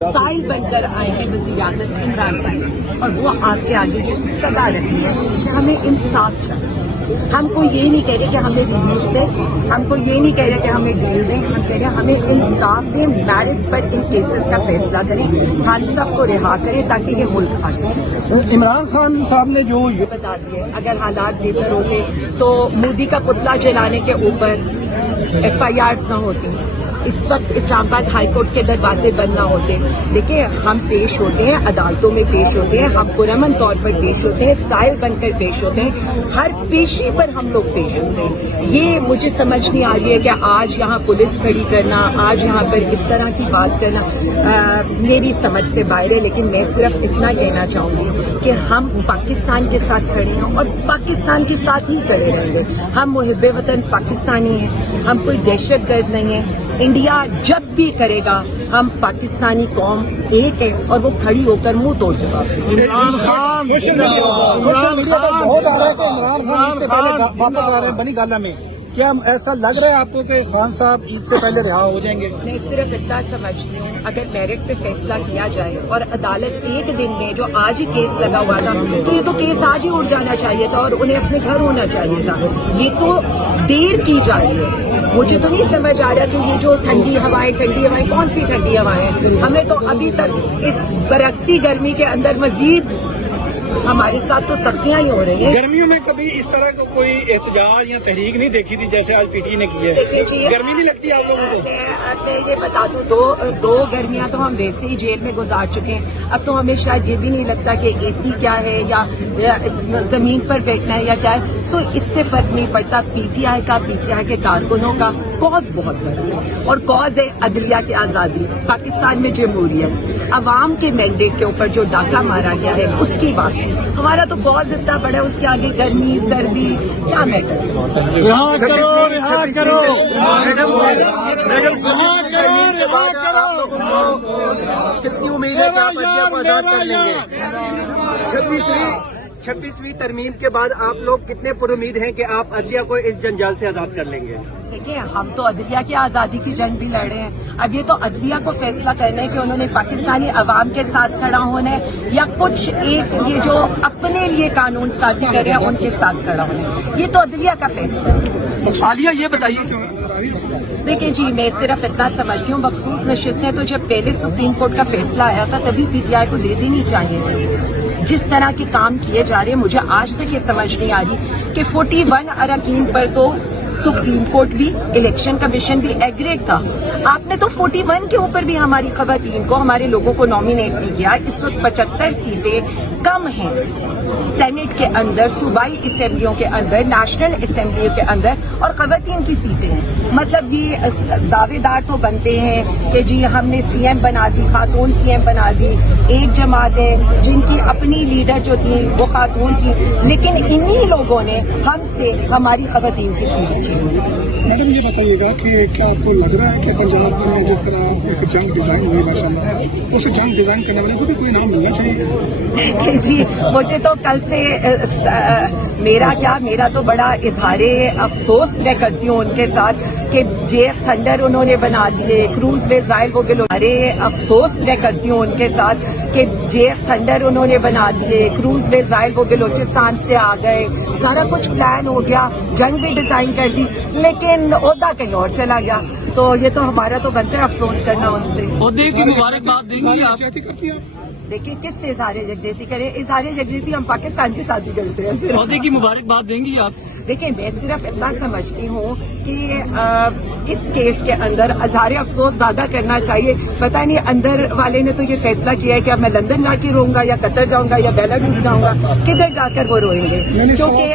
سائل بن کر آئے ہیں وزیر اعظم عمران خان اور وہ آپ کے آگے یہ استدعا رکھی ہے کہ ہمیں انصاف چاہیے. ہم کو یہ نہیں کہہ رہے کہ ہمیں ریلیز دیں, ہم کو یہ نہیں کہہ رہے کہ ہمیں ڈیل دیں, ہم کہہ رہے ہیں ہمیں انصاف دیں, میرٹ پر ان کیسز کا فیصلہ کریں, خان صاحب کو رہا کریں تاکہ یہ ملک آگے. عمران خان صاحب نے جو بتا دیے اگر حالات بہتر ہوتے تو مودی کا پتلا جلانے کے اوپر FIRs نہ ہوتی, اس وقت اسلام آباد ہائی کورٹ کے دروازے بند نہ ہوتے. دیکھیں ہم پیش ہوتے ہیں, عدالتوں میں پیش ہوتے ہیں, ہم پرامن طور پر پیش ہوتے ہیں, سائل بن کر پیش ہوتے ہیں, ہر پیشی پر ہم لوگ پیش ہوتے ہیں. یہ مجھے سمجھ نہیں آ رہی ہے کہ آج یہاں پولیس کھڑی کرنا, آج یہاں پر اس طرح کی بات کرنا میری سمجھ سے باہر ہے. لیکن میں صرف اتنا کہنا چاہوں گی کہ ہم پاکستان کے ساتھ کھڑے ہیں اور پاکستان کے ساتھ ہی کھڑے رہیں گے. ہم محب وطن پاکستانی ہیں, ہم کوئی دہشت گرد نہیں ہیں. انڈیا جب بھی کرے گا ہم پاکستانی قوم ایک ہے اور وہ کھڑی ہو کر منہ توڑ جواب دے. عمران خان سوشل میڈیا پر بہت آ رہا ہے کہ عمران خان سے پہلے واپس آ رہے ہیں بنی گالا میں. کیا ایسا لگ رہا ہے آپ کو کہ خان صاحب عید سے پہلے رہا ہو جائیں گے؟ میں صرف اتنا سمجھتی ہوں اگر میرٹ پہ فیصلہ کیا جائے اور عدالت ایک دن میں جو آج ہی کیس لگا ہوا تھا تو یہ تو کیس آج ہی اڑ جانا چاہیے تھا اور انہیں اپنے گھر ہونا چاہیے تھا. یہ تو دیر کی جا رہی ہے. مجھے تو نہیں سمجھ آ رہا کہ یہ جو ٹھنڈی ہوائیں کون سی ٹھنڈی ہوائیں, ہمیں تو ابھی تک اس برستی گرمی کے اندر مزید ہمارے ساتھ تو سختیاں ہی ہو رہی ہیں. گرمیوں میں کبھی اس طرح کا کوئی احتجاج یا تحریک نہیں دیکھی تھی جیسے آج PT نے کی ہے. گرمی نہیں لگتی آپ لوگوں کو؟ میں یہ بتا دوں دو گرمیاں تو ہم ویسے ہی جیل میں گزار چکے ہیں. اب تو ہمیں شاید یہ بھی نہیں لگتا کہ AC کیا ہے یا زمین پر بیٹھنا ہے یا کیا ہے. سو اس سے فرق نہیں پڑتا. PTI کے کارکنوں کا کاز بہت بڑا ہے اور کاز ہے عدلیہ کی آزادی, پاکستان میں جمہوریت, عوام کے مینڈیٹ کے اوپر جو ڈاکہ مارا گیا ہے اس کی بات. ہمارا تو کاز اتنا بڑا ہے, اس کے آگے گرمی سردی کیا میٹر. کتنی امید ہے کہ آپ عدلیہ کو آزاد کر لیں گے؟ 26ویں ترمیم کے بعد آپ لوگ کتنے پر امید ہیں کہ آپ عدلیہ کو اس جنجال سے آزاد کر لیں گے؟ دیکھیں ہم تو عدلیہ کی آزادی کی جنگ بھی لڑے ہیں. اب یہ تو عدلیہ کو فیصلہ کرنا ہے کہ انہوں نے پاکستانی عوام کے ساتھ کھڑا ہونا ہے یا کچھ ایک یہ جو اپنے لیے قانون سازی کر رہے ہیں ان کے ساتھ کھڑا ہونا ہے. یہ تو عدلیہ کا فیصلہ ہے. عالیہ یہ بتائیے. دیکھیں جی میں صرف اتنا سمجھتی ہوں مخصوص نشستیں تو جب پہلے سپریم کورٹ کا فیصلہ آیا تھا تبھی PTI کو دے دینی چاہیے تھی. جس طرح کے کام کیے جا رہے ہیں مجھے آج تک یہ سمجھ نہیں آ رہی کہ 41 اراکین پر تو سپریم کورٹ بھی, الیکشن کمیشن بھی ایگریڈ تھا. آپ نے تو 41 کے اوپر بھی ہماری خواتین کو, ہمارے لوگوں کو نامینیٹ نہیں کیا. اس وقت 75 سیٹیں کم ہیں سینٹ کے اندر, صوبائی اسمبلیوں کے اندر, نیشنل اسمبلی کے اندر, اور خواتین کی سیٹیں ہیں. مطلب یہ دعوے دار تو بنتے ہیں کہ جی ہم نے CM بنا دی, خاتون CM بنا دی. ایک جماعت ہے جن کی اپنی لیڈر جو تھی وہ خاتون تھی, لیکن انہی لوگوں نے ہم سے ہماری خواتین کی سیٹس چھینی. میڈم یہ بتائیے گا کہ کیا آپ کو لگ رہا ہے کہ پنجاب میں جس طرح ایک جنگ ڈیزائن ہوئی ماشاء اللہ, اس جنگ ڈیزائن کرنے والے کو بھی کوئی نام ملنا چاہیے؟ جی مجھے تو کل سے میرا تو بڑا اظہار افسوس میں کرتی ہوں ان کے ساتھ کہ JF تھنڈر انہوں نے بنا دیے, کروز میزائل وہ گلو. ارے افسوس میں کرتی ہوں ان کے ساتھ کہ JF تھنڈر انہوں نے بنا دیے, کروز میزائل وہ بلوچستان سے آ گئے, سارا کچھ پلان ہو گیا, جنگ بھی ڈیزائن کر دی, لیکن عہدہ کہیں اور چلا گیا. تو یہ تو ہمارا تو بنتا ہے افسوس کرنا ان سے. عہدے کی مبارکباد دیں گی آپ؟ دیکھیے کس سے اظہار یکجہتی کریں. اظہار یکجہتی ہم پاکستان کے ساتھ ہی کرتے ہیں. عہدے کی مبارکباد دیں گی آپ؟ دیکھیں میں صرف اتنا سمجھتی ہوں کہ اس کیس کے اندر اظہار افسوس زیادہ کرنا چاہیے. پتہ نہیں اندر والے نے تو یہ فیصلہ کیا ہے کہ اب میں لندن جا کے رہوں گا یا قطر جاؤں گا یا بیلاروس جاؤں گا, کدھر جا کر وہ روئیں گے. کیونکہ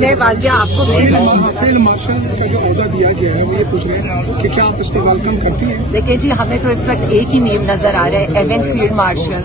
میں واضح آپ کو فیلڈ مارشل کا جو عہدہ دیا گیا ہے وہ یہ پوچھ رہے ہیں کہ کیا آپ اس کو ویلکم کرتی ہیں؟ دیکھیں جی ہمیں تو اس وقت ایک ہی نیم نظر آ رہا ہے, even field marshal.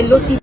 LOC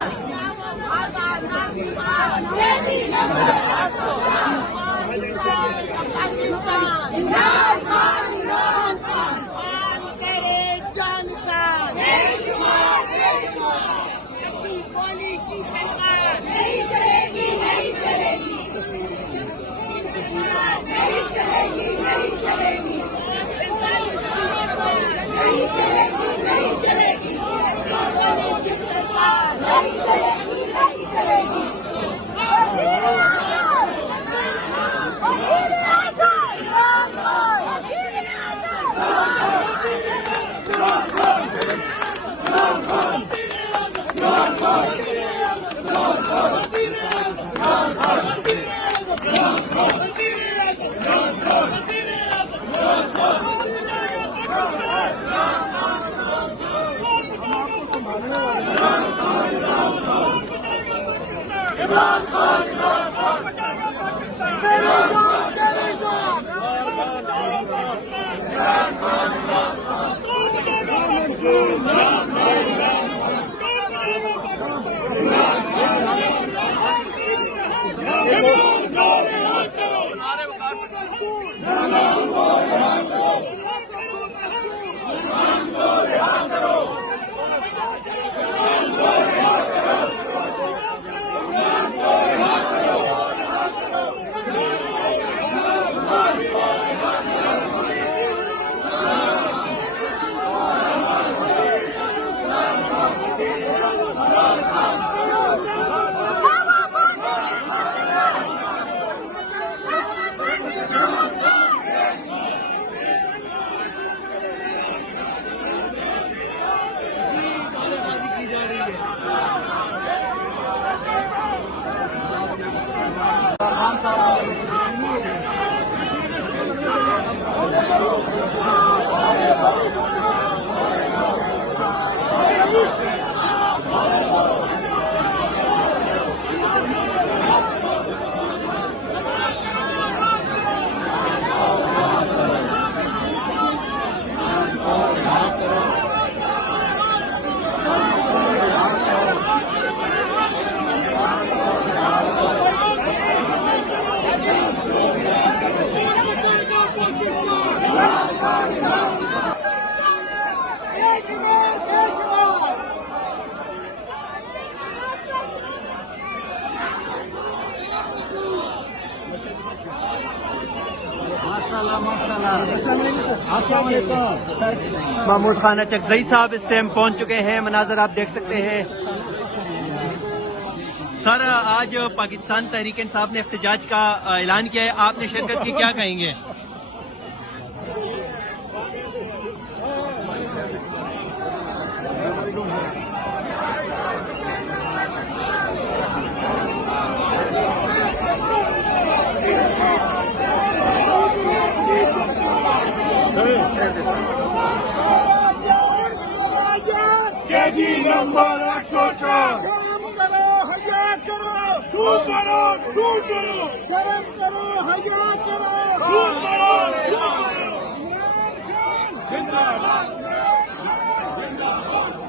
Mahmood Khan Achakzai صاحب اس ٹائم پہنچ چکے ہیں. مناظر آپ دیکھ سکتے ہیں. سر آج پاکستان تحریک انصاف نے احتجاج کا اعلان کیا ہے, آپ نے شرکت کی, کیا کہیں گے؟ نمبر 104 شرم کرو حیا کرو دور کرو دور کرو شرم کرو حیا کرو دور کرو دور کرو زندہ باد زندہ باد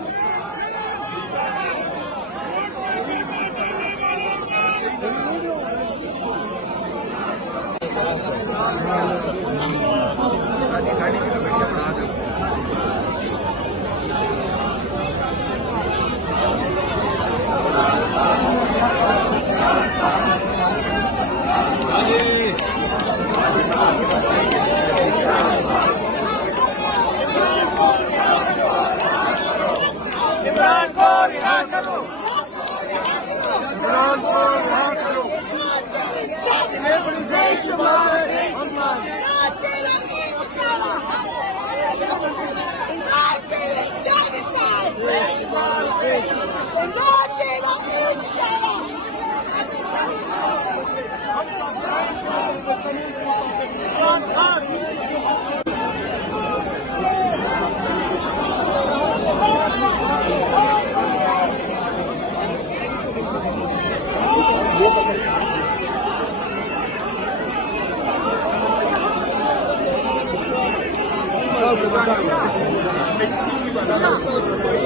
Excuse me,